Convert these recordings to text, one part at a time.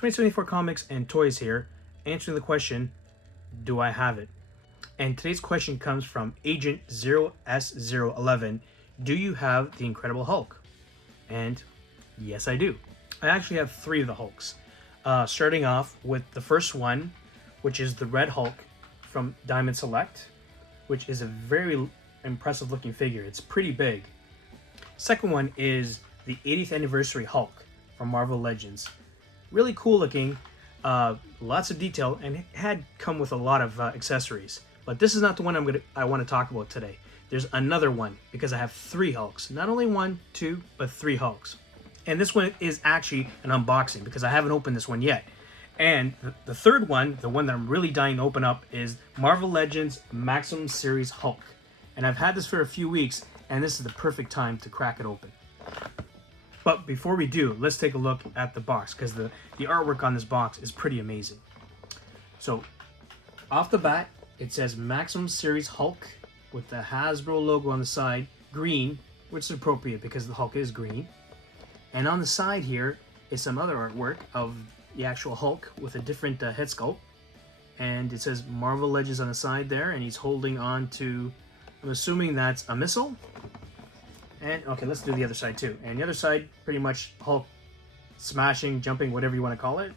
2074 Comics and Toys here, answering the question, do I have it? And today's question comes from Agent 0S011. Do you have the Incredible Hulk? And yes, I do. I actually have 3 of the Hulks. Starting off with the first one, which is the Red Hulk from Diamond Select, which is a very impressive looking figure. It's pretty big. Second one is the 80th Anniversary Hulk from Marvel Legends. Really cool looking, lots of detail, and it had come with a lot of accessories. But this is not the one I want to talk about today. There's another one, because I have 3 Hulks. Not only 1, 2, but 3 Hulks. And this one is actually an unboxing, because I haven't opened this one yet. And the third one, the one that I'm really dying to open up, is Marvel Legends Maximum Series Hulk. And I've had this for a few weeks, and this is the perfect time to crack it open. But before we do, let's take a look at the box, because the artwork on this box is pretty amazing. So, off the bat, it says Maximum Series Hulk with the Hasbro logo on the side, green, which is appropriate because the Hulk is green. And on the side here is some other artwork of the actual Hulk with a different head sculpt. And it says Marvel Legends on the side there, and he's holding on to, I'm assuming that's a missile. And, okay, let's do the other side too. And the other side, pretty much Hulk smashing, jumping, whatever you want to call it.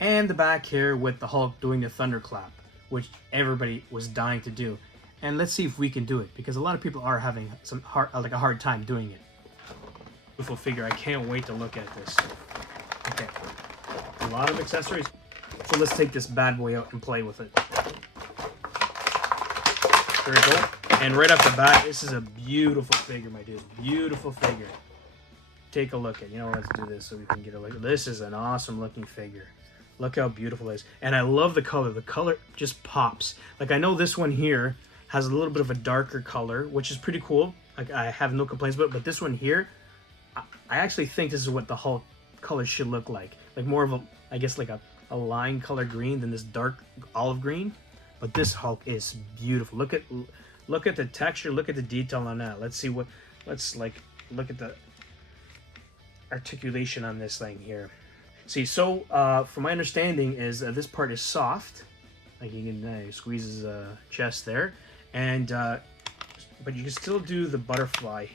And the back here with the Hulk doing the thunderclap, which everybody was dying to do. And let's see if we can do it, because a lot of people are having a hard time doing it. Beautiful figure. I can't wait to look at this. Okay, a lot of accessories. So let's take this bad boy out and play with it. There we go. And right off the bat, this is a beautiful figure, my dude. Beautiful figure. Take a look at it. You know, let's do this so we can get a look. This is an awesome looking figure. Look how beautiful it is. And I love the color. The color just pops. Like, I know this one here has a little bit of a darker color, which is pretty cool. Like, I have no complaints about it. But this one here, I actually think this is what the Hulk color should look like. Like more of a, I guess, like a lime color green than this dark olive green. But this Hulk is beautiful. Look at the texture, look at the detail on that. Let's see what, look at the articulation on this thing here. See, so from my understanding is this part is soft. Like you can squeeze his chest there. And, but you can still do the butterfly,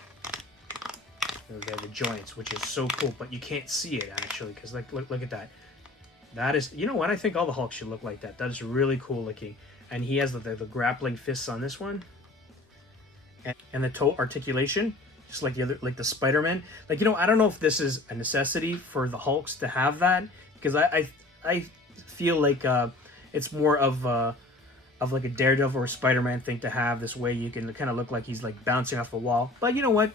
the joints, which is so cool. But you can't see it actually, because look at that. That is, you know what, I think all the Hulks should look like that. That is really cool looking. And he has the grappling fists on this one. And the toe articulation, just like the other, like the Spider-Man. Like, you know, I don't know if this is a necessity for the Hulks to have that, because I feel like it's more of like a Daredevil or Spider-Man thing to have. This way you can kind of look like he's like bouncing off a wall. But you know what?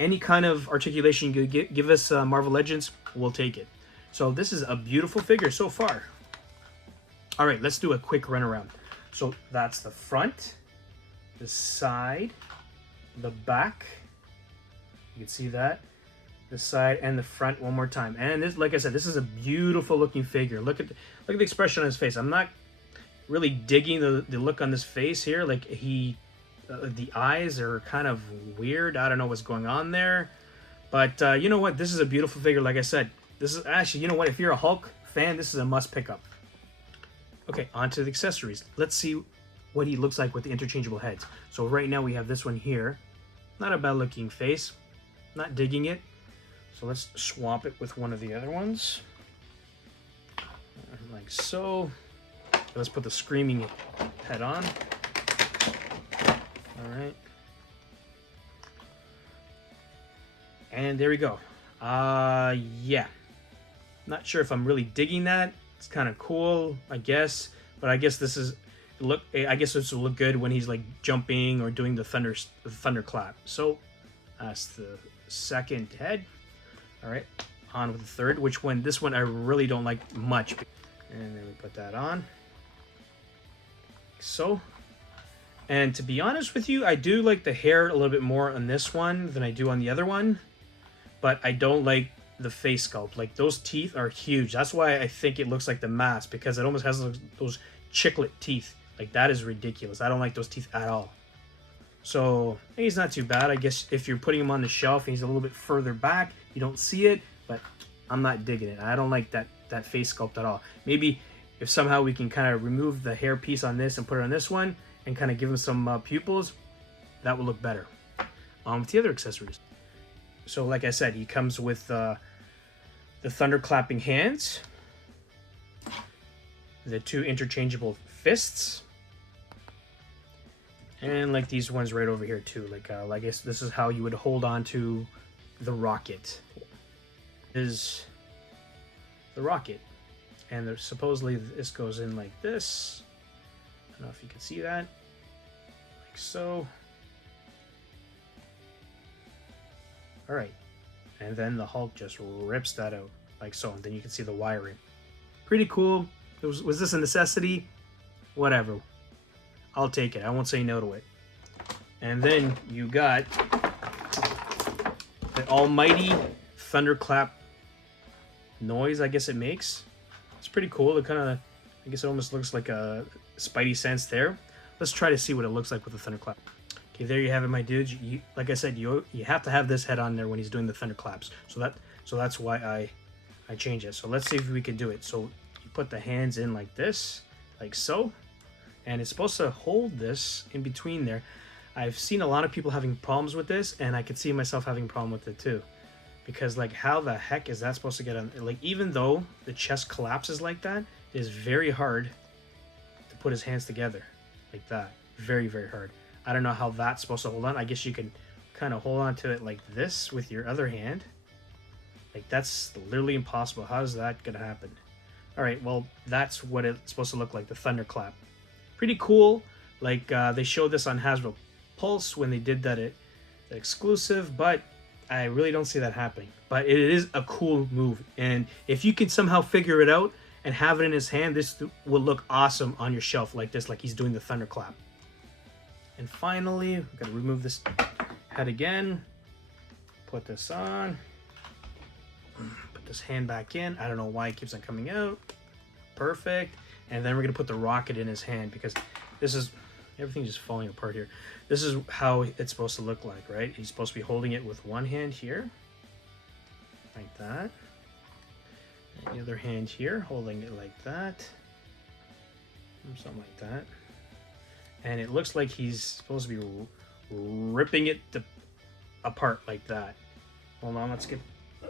Any kind of articulation you could give us, Marvel Legends, we'll take it. So this is a beautiful figure so far. All right, let's do a quick run around. So that's the front, the side, the back. You can see that. The side and the front one more time. And this, like I said, this is a beautiful looking figure. Look at the expression on his face. I'm not really digging the look on this face here. Like the eyes are kind of weird. I don't know what's going on there. But you know what? This is a beautiful figure. Like I said, this is actually, you know what? If you're a Hulk fan, this is a must pick up. Okay, on to the accessories. Let's see what he looks like with the interchangeable heads. So right now we have this one here. Not a bad looking face. Not digging it. So let's swap it with one of the other ones. Like so. Let's put the screaming head on. Alright. And there we go. Yeah. Not sure if I'm really digging that. It's kind of cool, I guess. But I guess this is I guess this will look good when he's like jumping or doing the thunderclap. So that's the second head. All right, on with the third. This one I really don't like much. And then we put that on. So, and to be honest with you, I do like the hair a little bit more on this one than I do on the other one. But I don't like the face sculpt. Like, those teeth are huge. That's why I think it looks like the mask, because it almost has those chiclet teeth. Like, that is ridiculous. I don't like those teeth at all. So he's not too bad. I guess if you're putting him on the shelf and he's a little bit further back, you don't see it. But I'm not digging it. I don't like that face sculpt at all. Maybe if somehow we can kind of remove the hair piece on this and put it on this one and kind of give him some pupils, that will look better. With the other accessories. So like I said, he comes with the thunderclapping hands, the 2 interchangeable fists, and like these ones right over here too. Like I guess this is how you would hold on to the rocket. Is the rocket, and there's supposedly this goes in like this. I don't know if you can see that, like so. All right, and then the Hulk just rips that out like so, and then you can see the wiring. Pretty cool. Was this a necessity? Whatever, I'll take it. I won't say no to it. And then you got the almighty thunderclap noise, I guess it makes. It's pretty cool. It kind of, I guess it almost looks like a Spidey sense there. Let's try to see what it looks like with the thunderclap. Okay, there you have it, my dudes. Like I said, you have to have this head on there when he's doing the thunderclaps. So that's why I change it. So let's see if we can do it. So you put the hands in like this, like so, and it's supposed to hold this in between there. I've seen a lot of people having problems with this, and I could see myself having a problem with it too. Because like, how the heck is that supposed to get on? Like, even though the chest collapses like that, it is very hard to put his hands together like that. Very, very hard. I don't know how that's supposed to hold on. I guess you can kind of hold on to it like this with your other hand. Like, that's literally impossible. How is that gonna happen? All right, well, that's what it's supposed to look like, the thunderclap. Pretty cool. Like, they showed this on Hasbro Pulse when they did that exclusive, but I really don't see that happening. But it is a cool move, and if you can somehow figure it out and have it in his hand, this will look awesome on your shelf like this, like he's doing the thunderclap. And finally, we've got to remove this head again, put this on, put this hand back in. I don't know why it keeps on coming out. Perfect. And then we're going to put the rocket in his hand, because this is, everything's just falling apart here. This is how it's supposed to look like, right? He's supposed to be holding it with one hand here, like that. And the other hand here, holding it like that. Something like that. And it looks like he's supposed to be ripping it apart like that. Hold on, let's get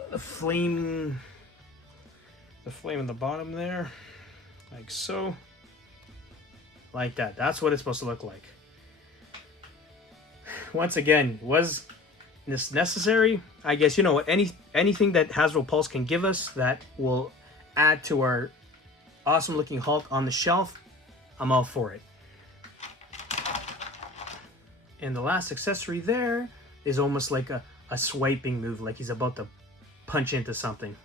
the flame in the bottom there, like so, like that. That's what it's supposed to look like. Once again, was this necessary? I guess, you know what, anything that Hasbro Pulse can give us that will add to our awesome looking Hulk on the shelf, I'm all for it. And the last accessory there is almost like a swiping move, like he's about to punch into something.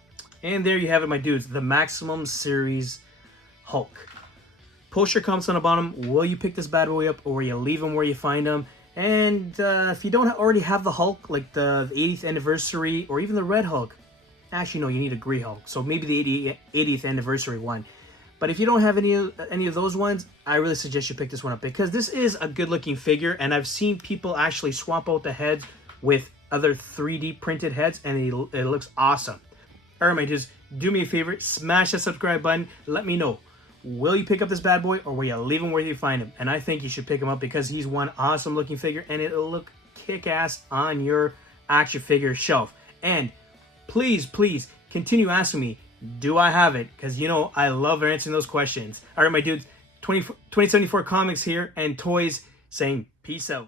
And there you have it, my dudes, the Maximum Series Hulk. Post your comments on the bottom. Will you pick this bad boy up, or will you leave him where you find him? And if you don't already have the Hulk, like the 80th anniversary or even the Red Hulk, actually no, you need a Grey Hulk, so maybe the 80th anniversary one. But if you don't have any of those ones, I really suggest you pick this one up, because this is a good looking figure, and I've seen people actually swap out the heads with other 3D printed heads, and it looks awesome. All right, my dudes, do me a favor, smash that subscribe button. Let me know, will you pick up this bad boy, or will you leave him where you find him? And I think you should pick him up, because he's one awesome looking figure, and it'll look kick-ass on your action figure shelf. And please, please continue asking me, do I have it? Because, you know, I love answering those questions. All right, my dudes, 2074 Comics here, and Toys saying peace out.